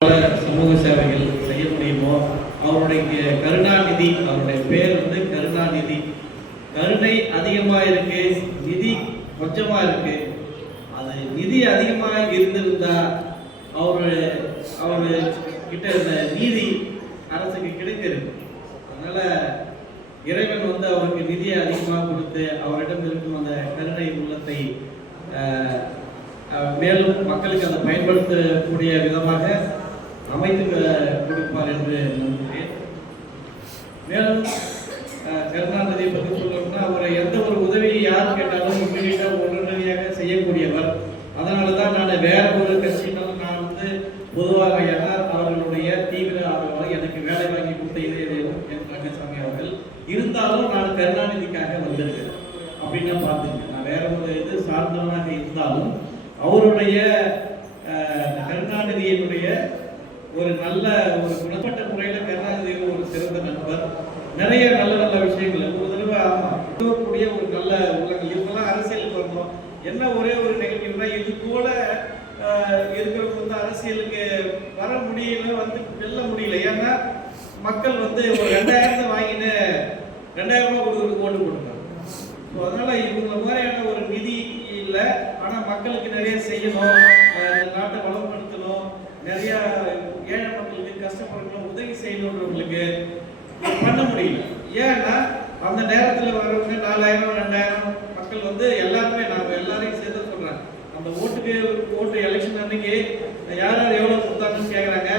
பல சமூக சேவைகள் செய்ய முடியுமோ? அவருடைய கருணாநிதி அவருடைய பேர் வந்து கருணாநிதி. கருணை அதிகமாக இருக்கு நிதி கொஞ்சமாக இருக்கு. அது நிதி அதிகமாக இருந்திருந்தா அவரு அவரு கிட்ட இருந்த நீதி அரசுக்கு கிடைத்திருக்கு அதனால இறைவன் வந்து அவருக்கு நிதியை அதிகமாக கொடுத்து அவரிடம் இருக்கும் அந்த கருணை உள்ளத்தை மேலும் மக்களுக்கு அதை பயன்படுத்தக்கூடிய விதமாக வேற ஒரு கட்சியினாலும் நான் வந்து பொதுவாக என்ஆர் அவர்களுடைய தீவிர ஆதரவாக எனக்கு வேலை வாங்கி கொடுத்த இதே என் ரங்கசாமி அவர்கள். இருந்தாலும் நான் கருணாநிதிக்காக வந்திருக்கிறேன் அப்படின்னு பார்த்துங்க நான் வேற ஒரு இது சார்ந்தவனாக இருந்தாலும் அவருடைய ஆஹ், கருணாநிதியினுடைய ஒரு நல்ல ஒரு குணப்பட்ட முறையில் கருணாநிதி ஒரு சிறந்த நண்பர். நிறைய நல்ல நல்ல விஷயங்கள். ஒரு தடவை ஆமா உதவக்கூடிய ஒரு நல்ல உள்ளங்கள் இவங்கெல்லாம் அரசியலுக்கு வரணும் என்ன ஒரே ஒரு நெகட்டிவ்னா இது போல ஆஹ், இருக்கிறவங்க வந்து அரசியலுக்கு வர முடியல வந்து வெல்ல முடியல ஏன்னா மக்கள் வந்து ஒரு ரெண்டாயிரத்தை வாங்கிட்டு ரெண்டாயிரம் ரூபாய் கொடுக்குறதுக்கு ஓட்டு போட்டுருக்காங்க. ஸோ அதனால இவங்க மாதிரியான ஒரு நிதி இல்லை. ஆனால் மக்களுக்கு நிறைய செய்யணும். நாட்டை வளப்படுத்தணும். நிறைய ஏழை மக்களுக்கு கஷ்டப்படுறவங்களும் உதவி செய்யணுன்றவங்களுக்கு பண்ண முடியல. ஏன்னா அந்த நேரத்தில் வரவங்க நாலாயிரம் ரெண்டாயிரம் மக்கள் வந்து எல்லாருமே நாம் எல்லாரையும் சேர்த்து சொல்கிறேன் அந்த ஓட்டுக்கு ஓட்டு எலெக்ஷன் அன்னைக்கு யார் யார் எவ்வளோ கொடுத்தாங்கன்னு கேட்குறாங்க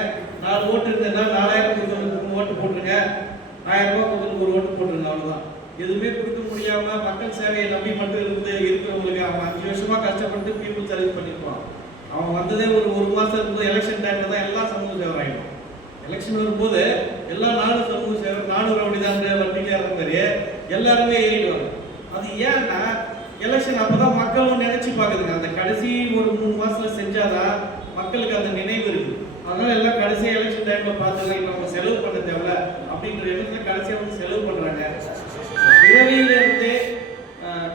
நாலு ஓட்டு இருந்ததுன்னா நாலாயிரம் கொடுத்தவங்களுக்கு ஓட்டு போட்டுருங்க. ஆயிரம் ரூபாய் கொடுத்துட்டு ஒரு ஓட்டு போட்டுருங்க அவ்வளோதான் எதுவுமே கொடுக்க முடியாம மக்கள் சேவையை நம்பி மட்டும் இருந்து இருக்கிறவங்களுக்கு அவன் அஞ்சு வருஷமா கஷ்டப்பட்டு பீப்புள் சர்வீஸ் பண்ணிருப்பான் அவன் வந்ததே ஒரு ஒரு மாசம் இருக்கும்போது எலெக்ஷன் டைம்ல தான் எல்லா சமூக சேவை ஆகிடும் எலெக்ஷன் வரும்போது எல்லா நாடு சமூக சேவை நானும் ரவுடிதான் இருந்த மாதிரி எல்லாருமே ஏறிடுவாங்க அது ஏன்னா எலெக்ஷன் அப்பதான் மக்களும் நினைச்சு பாக்குதுங்க அந்த கடைசி ஒரு மூணு மாசத்துல செஞ்சாதான் மக்களுக்கு அந்த நினைவு இருக்கு. அதனால எல்லாம் கடைசி எலெக்ஷன் டைம்ல பார்த்து நம்ம செலவு பண்ண தேவையில்ல அப்படின்ற எண்ணத்துல கடைசியாக வந்து செலவு பண்ணுறாங்க பிறவியில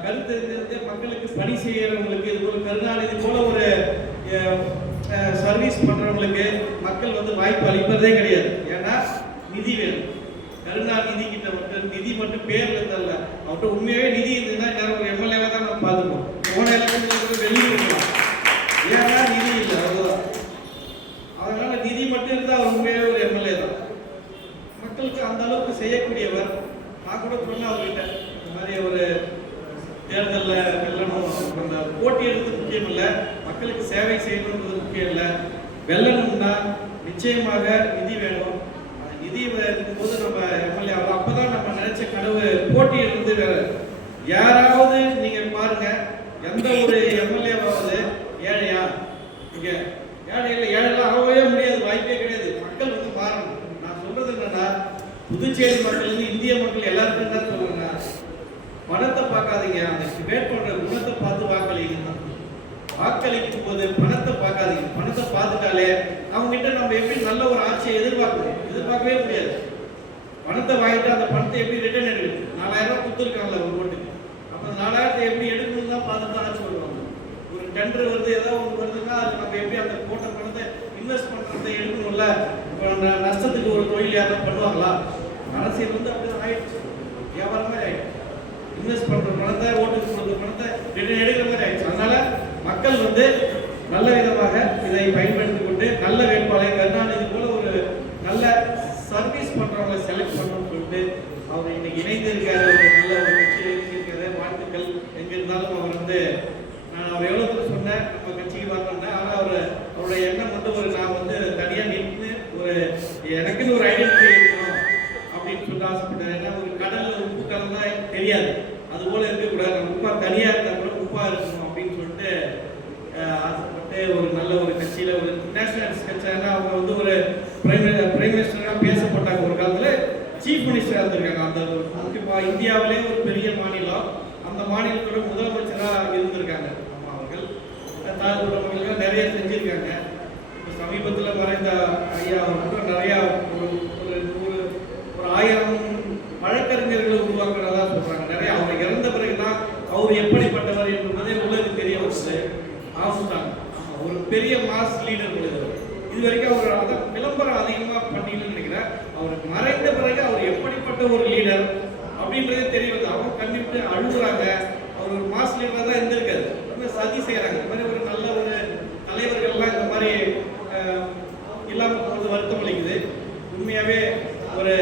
கருத்து இருந்தே மக்களுக்கு பணி செய்யறவங்களுக்கு இது போல கருணாநிதி போல ஒரு சர்வீஸ் பண்றவங்களுக்கு மக்கள் வந்து வாய்ப்பு அளிப்பதே கிடையாது. ஏன்னா நிதி வேணும். கருணாநிதி கிட்ட மட்டும் நிதி மட்டும் பேர்ல இருந்தல்ல அவர்கிட்ட உண்மையாவே நிதி இருந்ததுன்னா ஒரு எம்எல்ஏவை தான் நம்ம பார்த்துப்போம். போன இடத்துல வெளியே ஏன்னா நிதி இல்லை அவ்வளவுதான் அதனால நிதி மட்டும் இருந்தா அவர் உண்மையாவே ஒரு எம்எல்ஏ தான் மக்களுக்கு அந்த அளவுக்கு செய்யக்கூடியவர் நான் கூட சொன்னேன் அவர்கிட்ட இந்த மாதிரி ஒரு தேர்தலில் வெல்லணும் அந்த போட்டி முக்கியம் இல்லை மக்களுக்கு சேவை செய்யணுன்றது முக்கியம் இல்லை. வெல்லணும்னா நிச்சயமாக நிதி வேணும். அந்த நிதி இருக்கும்போது நம்ம எம்எல்ஏ அவள் அப்போ தான் நம்ம நினைச்ச கனவு போட்டி இருந்து வேற யாராவது நீங்கள் பாருங்க எந்த ஒரு எம்எல்ஏவாவது ஏழையா? இங்கே ஏழை இல்லை ஏழைலாம் ஆகவே முடியாது வாய்ப்பே கிடையாது. மக்கள் வந்து மாறணும் நான் சொல்றது என்னன்னா புதுச்சேரி மக்கள் இந்திய மக்கள் எல்லாருக்கும் தான் பார்க்காதீங்க. அந்த வேட்பாளர குணத்தை பார்த்து வாக்களிங்க வாக்களிக்கும் போது பணத்தை பார்க்காதீங்க. பணத்தை பார்த்துட்டாலே அவங்க கிட்ட நம்ம எப்படி நல்ல ஒரு ஆட்சியை எதிர்பார்க்கணும் எதிர்பார்க்கவே முடியாது. பணத்தை வாங்கிட்டு அந்த பணத்தை எப்படி ரிட்டர்ன் எடுக்கணும் நாலாயிரம் ரூபாய் கொடுத்துருக்காங்கல்ல ஒரு ஓட்டுக்கு அப்போ நாலாயிரத்தை எப்படி எடுக்கணும் தான் பார்த்து தான் ஆட்சி வருவாங்க. ஒரு டெண்டர் வருது ஏதோ ஒன்று வருதுன்னா அது நம்ம எப்படி அந்த போட்ட பணத்தை இன்வெஸ்ட் பண்ணுறதை எடுக்கணும்ல? இப்போ நஷ்டத்துக்கு ஒரு தொழில் யாரும் பண்ணுவாங்களா? அரசியல் வந்து அப்படிதான் ஆயிடுச்சு. வியாபாரமே ஆயிடுச்சு. இன்வெஸ்ட் பண்ற பணத்தை ஓட்டுக்கு கொடுக்குற பணத்தை ரிட்டர்ன் எடுக்கிற மாதிரி ஆயிடுச்சு. அதனால மக்கள் வந்து நல்ல விதமாக இதை பயன்படுத்திக் கொண்டு நல்ல வேட்பாளரை கருணாநிதி போல ஒரு நல்ல சர்வீஸ் பண்றவங்களை செலக்ட் பண்ணணும்னு சொல்லிட்டு அவர் இன்னைக்கு இணைந்து இருக்காரு ஒரு நல்ல ஒரு கட்சியில் இருக்கிற வாழ்த்துக்கள். எங்க இருந்தாலும் அவர் வந்து நான் அவர் எவ்வளவு தூரம் சொன்னேன் நம்ம கட்சிக்கு வரணும்னா. ஆனா அவர் அவருடைய எண்ணம் வந்து ஒரு நான் வந்து தனியா நின்று ஒரு எனக்குன்னு ஒரு ஐடென்டிட்டி இருக்கணும் அப்படின்னு சொல்லிட்டு ஆசைப்பட்டேன் ஏன்னா ஒரு கடல்ல உப்பு கலந்தா தெரியாது. அது போல இருக்கக்கூடாது. நம்ம உப்பா தனியா இருந்தா கூட உப்பா இருக்கணும் அப்படின்னு சொல்லிட்டு ஆசைப்பட்டு ஒரு நல்ல ஒரு கட்சியில ஒரு நேஷனல் கட்சியான அவங்க வந்து ஒரு பிரைம் பிரைம் மினிஸ்டராக பேசப்பட்டாங்க. ஒரு காலத்துல சீஃப் மினிஸ்டராக இருந்திருக்காங்க. அந்த ஒரு முக்கியமா இந்தியாவிலே ஒரு பெரிய மாநிலம். அந்த மாநிலத்தோட முதலமைச்சராக இருந்திருக்காங்க. அம்மா அவர்கள். தாழ்வுள்ள நிறைய செஞ்சிருக்காங்க. இப்போ சமீபத்தில் மறைந்த ஐயா அவர்கள் கூட நிறைய ஒரு ஒரு நூறு ஒரு ஆயிரம் வழக்கறிஞர்களை உருவாக்குறதா சொல்றாங்க நிறைய அவர் இறந்த பிறகுதான் அவர் எப்படிப்பட்டவர் என்பதே உலகம் ஆசுதான். ஒரு பெரிய மாஸ் லீடர் இது வரைக்கும் அவர் அதை விளம்பரம் அதிகமாக பண்ணீங்கன்னு நினைக்கிறேன். அவர் மறைந்த பிறகு அவர் எப்படிப்பட்ட ஒரு லீடர் அப்படின்றதே தெரிய வருது அவங்க கண்டிப்பாக அழுகுறாங்க. அவர் ஒரு மாஸ் லீடராக தான் இருந்திருக்காரு. ரொம்ப சதி செய்கிறாங்க இந்த மாதிரி ஒரு நல்ல ஒரு தலைவர்கள்லாம் இந்த மாதிரி இல்லாமல் போகிறது வருத்தம் அளிக்குது உண்மையாகவே ஒரு